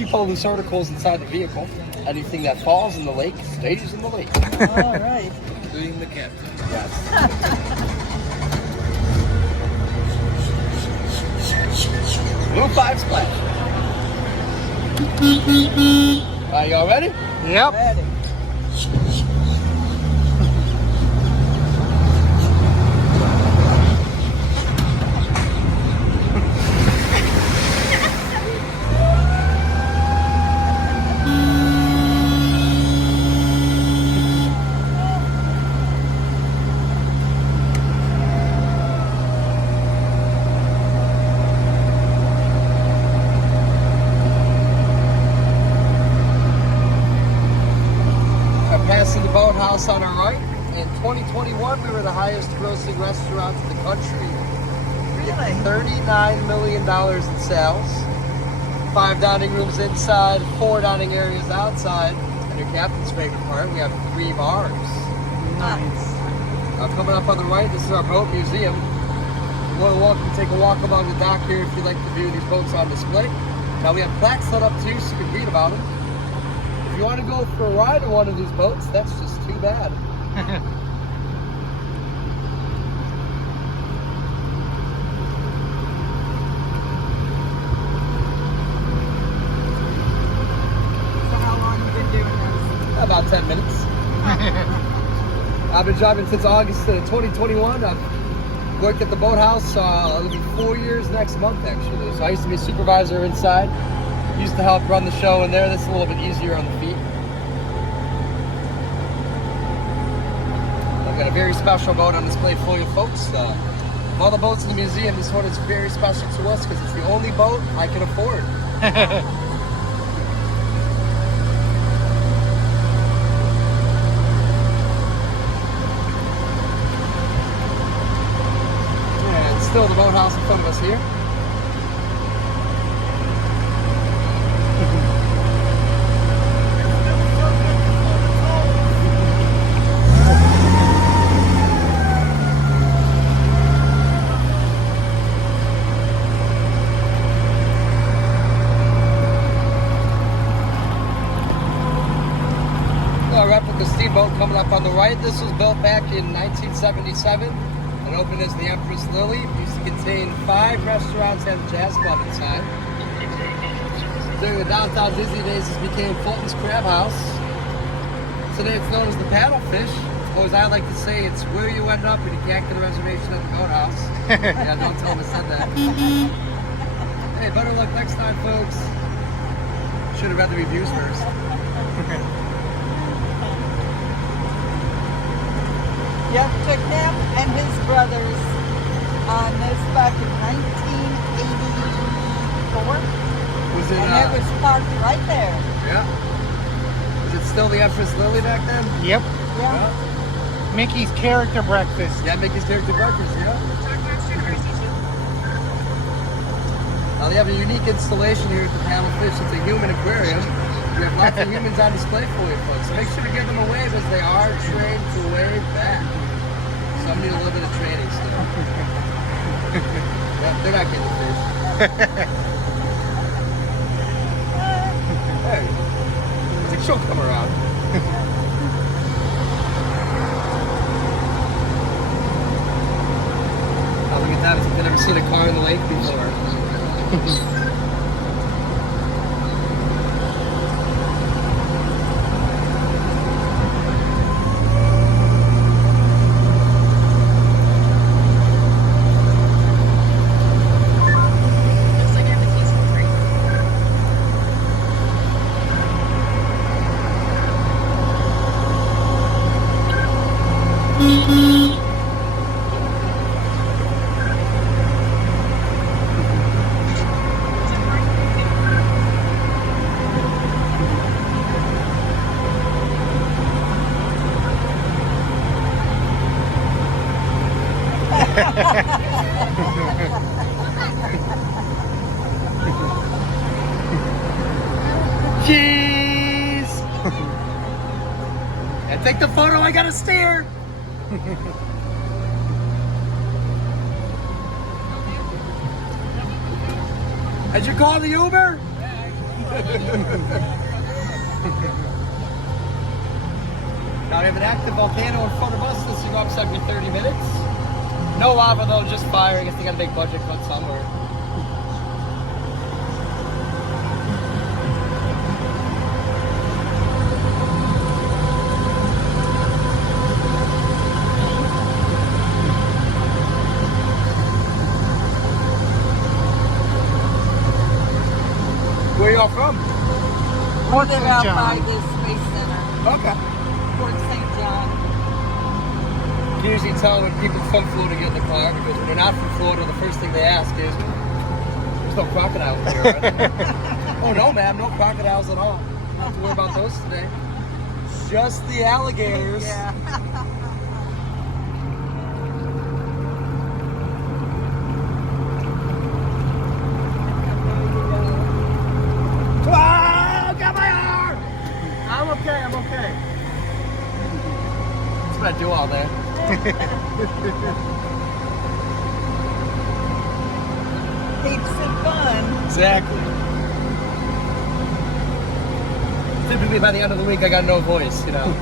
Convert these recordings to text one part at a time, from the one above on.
keep all loose articles inside the vehicle. Anything that falls in the lake stays in the lake. All right. Including the captain. Yes. Blue 5 splash. Are y'all ready? Yep. Ready. Passing the Boathouse on our right. In 2021, we were the highest grossing restaurant in the country. Really? $39 million in sales. 5 dining rooms inside, 4 dining areas outside. And your captain's favorite part, we have 3 bars. Nice. Coming up on the right, this is our boat museum. You're more than welcome to take a walk along the dock here if you'd like to view these boats on display. Now we have plaques set up too, so you can read about them. If you want to go for a ride in one of these boats, that's just too bad. So how long have you been doing this? About 10 minutes. I've been driving since August 2021. I've worked at the Boathouse. It'll be 4 years next month, actually. So I used to be a supervisor inside. Used to help run the show in there. That's a little bit easier on the feet. I've got a very special boat on display for you folks. Of all the boats in the museum, this one is very special to us because it's the only boat I can afford. And still the Boathouse in front of us here. Replica steamboat coming up on the right. This was built back in 1977 and opened as the Empress Lily. It used to contain 5 restaurants and a jazz club inside. During the downtown Disney days, this became Fulton's Crab House. Today it's known as the Paddlefish, or as I like to say, it's where you end up when you can't get a reservation at the Boathouse. Yeah, don't tell them I said that. Hey, better luck next time, folks. Should have read the reviews first. Yep, took him and his brothers on this back in 1984. Was it, And it was parked right there. Yeah. Was it still the Empress Lily back then? Yep. Yeah. Mickey's character breakfast. Yeah, Mickey's character breakfast, yeah. Now they have a unique installation here at the Paddlefish. It's a human aquarium. We have lots of humans on display for you folks. So make sure to give them a wave as they are trained to wave back. Some need a little bit of training still. Yeah, they're not getting the fish. Hey, I think she'll come around. Oh, look at that, as if they've never seen a car in the lake before. Cheese! And take the photo, I gotta steer! Did you call the Uber? Now we have an active volcano in front of us. This erupts every 30 minutes. No lava though, just fire. I guess they gotta make budget cuts somewhere. Where y'all from? We Port live St. out John. by the Space Center, Okay. Port St. John. You can usually tell when people from Florida get in the car because when they're not from Florida, the first thing they ask is, "There's no crocodiles here, right?" Oh no, ma'am, no crocodiles at all. Don't have to worry about those today. Just the alligators. Yeah. Oh, got my arm! I'm okay, I'm okay. That's what I do all day. Heaps of fun. Exactly. Typically by the end of the week I got no voice, you know.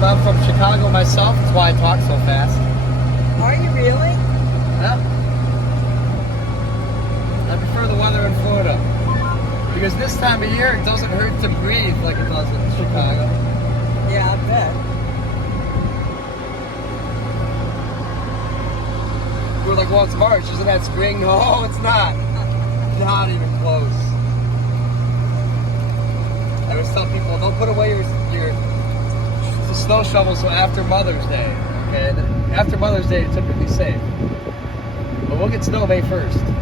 I'm from Chicago myself, that's why I talk so fast. Are you really? Yeah. I prefer the weather in Florida. Because this time of year it doesn't hurt to breathe like it does in Chicago. Yeah, I bet. We're like, well, it's March, isn't that spring? No, it's not. Not even close. I always tell people, don't put away your snow shovel so after Mother's Day. Okay, after Mother's Day, you're typically safe. But we'll get snow May 1st.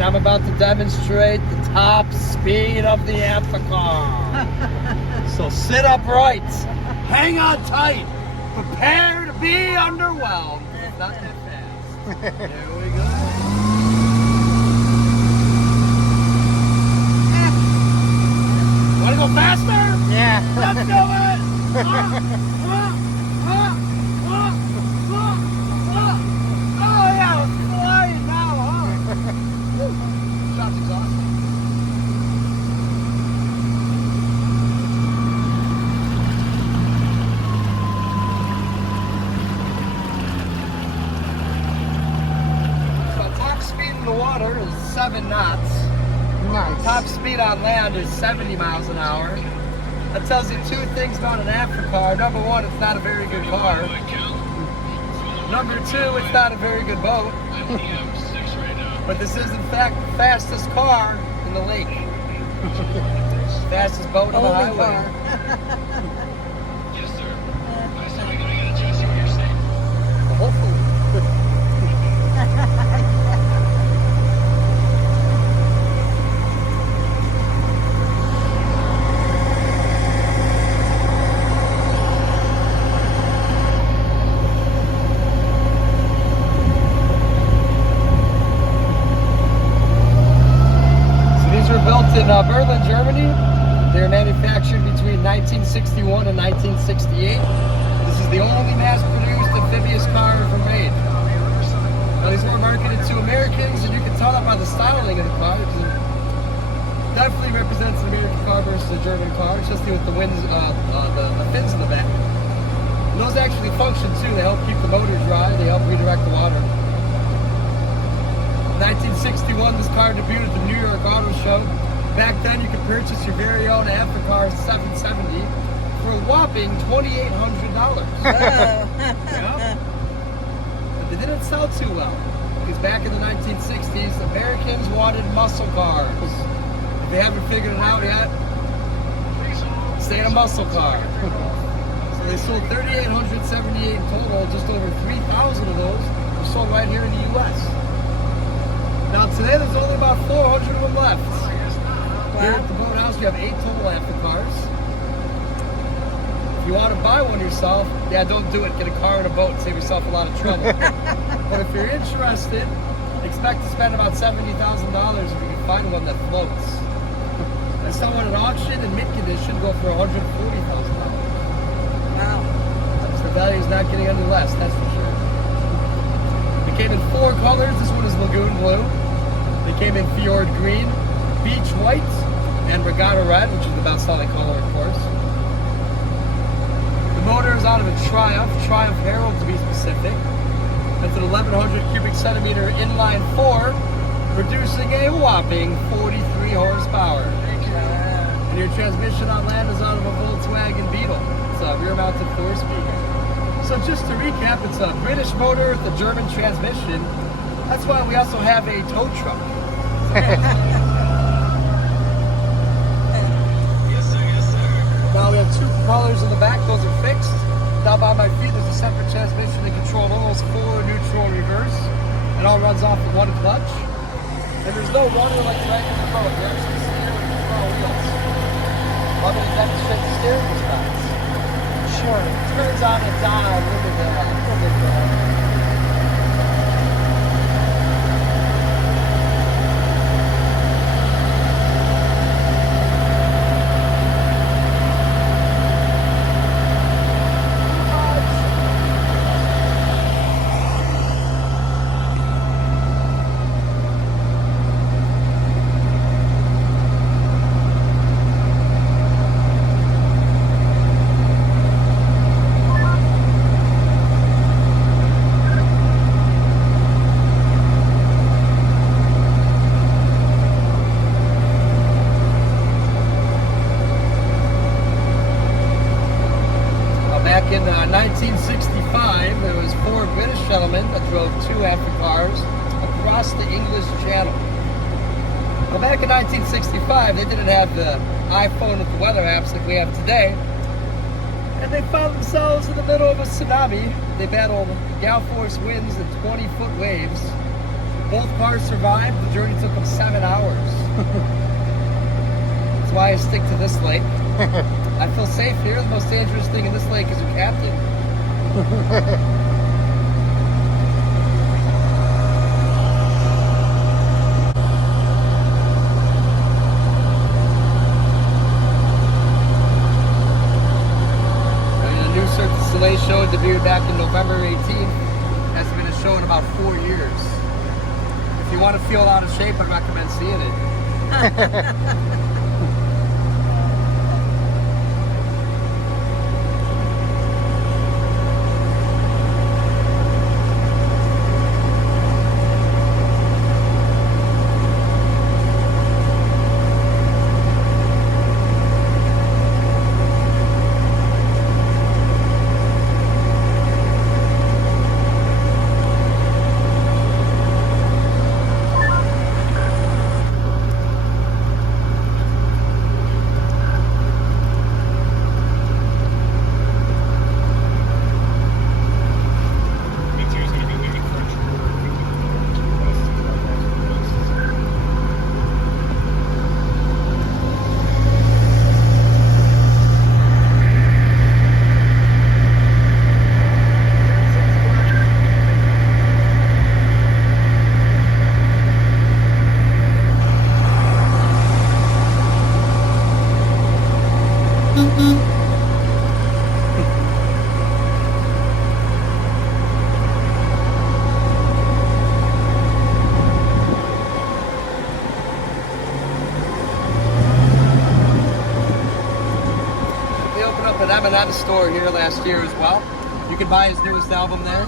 I'm about to demonstrate the top speed of the Amphicar. So sit upright, hang on tight, prepare to be underwhelmed. Not that fast. There we go. Want to go faster? Yeah. Let's do it! Oh yeah, let's fly now, huh? Shot's exhausting. So top speed in the water is 7 knots. Nice. Top speed on land is 70 miles an hour. That tells you 2 things about an Amphicar. Number 1, it's not a very good car. Number 2, it's not a very good boat. But this is in fact the fastest car in the lake. Fastest boat on the Only highway. car. Yes, sir. I said we gotta get a chest on your seat. Well, hopefully. Built in Berlin, Germany. They were manufactured between 1961 and 1968. This is the only mass-produced amphibious car ever made. Now, these were marketed to Americans, and you can tell that by the styling of the car. It definitely represents an American car versus a German car, especially with the the fins in the back. And those actually function too. They help keep the motor dry. They help redirect the water. 1961, this car debuted at the New York Auto Show. back then, you could purchase your very own Amphicar 770 for a whopping $2,800. Yeah. But they didn't sell too well, because back in the 1960s, Americans wanted muscle cars. If they haven't figured it out yet, stay in a muscle car. So they sold 3,878 in total. Just over 3,000 of those were sold right here in the U.S. Now today, there's only about 400 of them left. Here at the Boathouse, we have 8 total Amphicars. If you want to buy one yourself, yeah, don't do it. Get a car and a boat and save yourself a lot of trouble. But if you're interested, expect to spend about $70,000 if you can find one that floats. I saw one at auction in mint condition go for $140,000. Wow. So the value is not getting any less, that's for sure. They came in 4 colors. This one is Lagoon Blue. They came in Fjord Green, Beach White, and Regatta Red, which is the best-selling color, of course. The motor is out of a Triumph Herald to be specific. That's an 1,100 cubic centimeter inline 4, producing a whopping 43 horsepower. And your transmission on land is out of a Volkswagen Beetle. It's a rear-mounted 4-speed. So just to recap, it's a British motor with a German transmission. That's why we also have a tow truck. Well, we have 2 propellers in the back. Those are fixed. Down by my feet, there's a separate transmission to control almost 4 neutral and reverse. It all runs off of 1 clutch. And there's no rudder like dragging the boat. You actually steer with control wheels. Want me to demonstrate the steering response? Sure. Turns on a dime. Look at that. Look at that. Back in 1965, there was 4 British gentlemen that drove 2 Amphicar across the English Channel. Well, back in 1965, they didn't have the iPhone with the weather apps like we have today, and they found themselves in the middle of a tsunami. They battled gale force winds and 20-foot waves. Both cars survived. The journey took them 7 hours. That's why I stick to this lake. I feel safe here. The most dangerous thing in this lake is your captain. A new Cirque du Soleil show debuted back in November 18th. Has been a show in about 4 years. If you want to feel out of shape, I recommend seeing it. An M&M store here last year as well. You can buy his newest album there.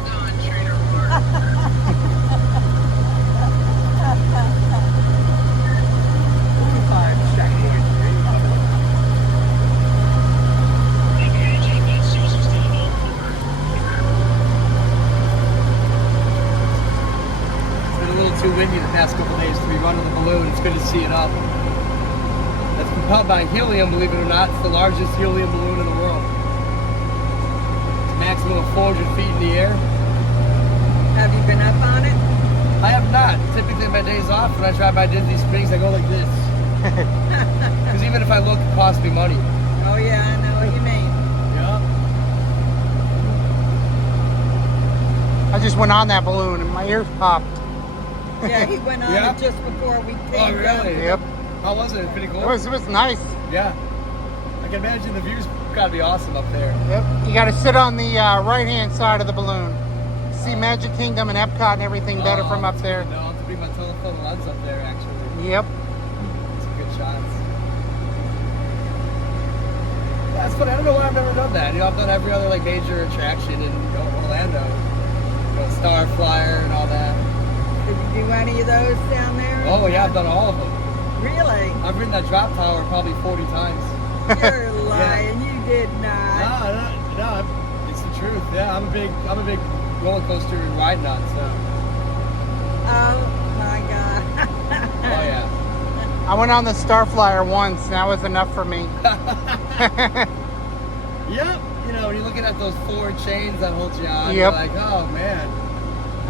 see it up. That's propelled by helium, believe it or not. It's the largest helium balloon in the world. It's a maximum of 400 feet in the air. Have you been up on it? I have not. Typically on my days off, when I drive by Disney Springs, I go like this. Because even if I look, it costs me money. Oh yeah, I know what you mean. Yeah. I just went on that balloon and my ears popped. Yeah, he went on Yeah? it just before we came. Oh, really? Yep. How was it? Pretty cool? It was nice. Yeah. I can imagine the views gotta be awesome up there. Yep. You got to sit on the right-hand side of the balloon. See Magic Kingdom and Epcot and everything better from up there. No, I'll have to bring my telephoto lens up there, actually. Yep. Some good shots. That's funny. I don't know why I've never done that. You know, I've done every other like major attraction in Orlando. You know, Star Flyer and all that. Did you do any of those down there? Oh yeah, I've done all of them. Really? I've ridden that drop tower probably 40 times. You're lying. You did not. No, it's the truth. Yeah, I'm a big roller coaster and ride nut. So. Oh my God. Oh yeah. I went on the Star Flyer once and that was enough for me. Yep. You know, when you're looking at those four chains that hold you on, Yep. you're like, oh man.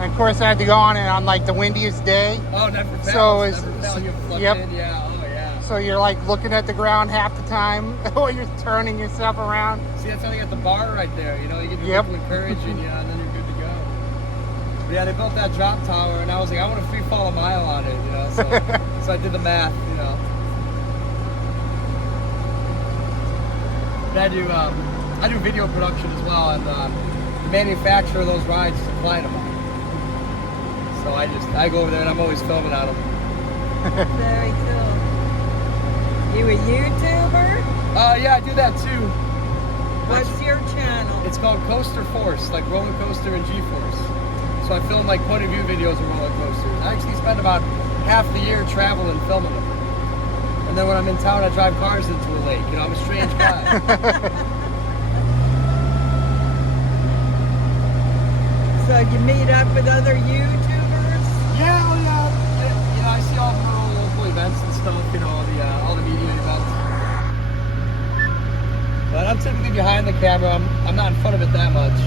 And of course I had to go on it on like the windiest day. Oh, never fails. So it's- Never fails. You're plugged yep. in. Yeah. Oh yeah. So you're like looking at the ground half the time while you're turning yourself around. See, that's how you got the bar right there. You know, you get your Yep. liquid courage in you, and then you're good to go. But yeah, they built that drop tower, and I was like, I want to free fall a mile on it. You know, so so I did the math. You know. But I do video production as well, and the manufacturer of those rides is a client of mine. So I go over there and I'm always filming on them. Very cool. You a YouTuber? Yeah, I do that too. What's your channel? It's called Coaster Force, like roller coaster and G-force. So I film like point of view videos of roller coasters. I actually spend about half the year traveling filming them. And then when I'm in town, I drive cars into a lake. You know, I'm a strange guy. So you meet up with other YouTubers? Yeah, well, yeah. You know, I see all the little local events and stuff. You know, all the media events. But I'm typically behind the camera. I'm not in front of it that much.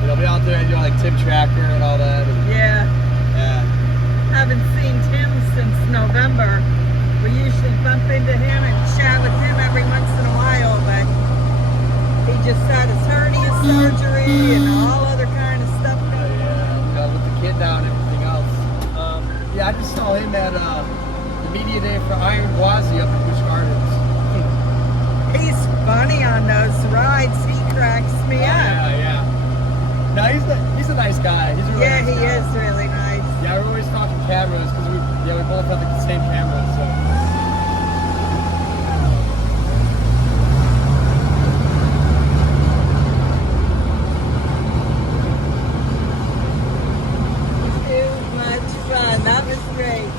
You know, be out there and do like tip tracker and all that. And, Yeah. yeah. Haven't seen Tim since November. We usually bump into him and chat with him every once in a while, but he just had his hernia surgery and all other kind of stuff. Yeah, you know, with the kid down and everything else. Yeah, I just saw him at the media day for Iron Gwazi up in Busch Gardens. He's funny on those rides. He cracks me up. Yeah, yeah. No, he's a nice guy. He's a really Yeah, nice he guy. is really nice. Yeah, we're always talking cameras because we both have the same cameras. So. Too much fun. That was great.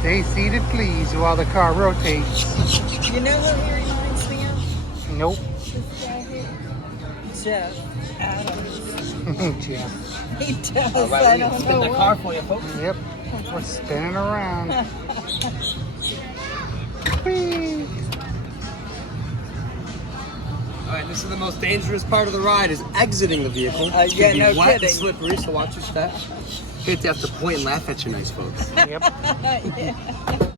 Stay seated, please, while the car rotates. You know who he reminds me of? Nope. This guy here? Jeff Adams. Yeah. He does. All right, I we're gonna don't spin know the what. car for you, folks. Yep. We're spinning around. Whee! All right, this is the most dangerous part of the ride: is exiting the vehicle. It's Yeah, gonna be no wet kidding. and slippery, so watch your step. You have to point and laugh at you, nice folks. Yep. Yeah.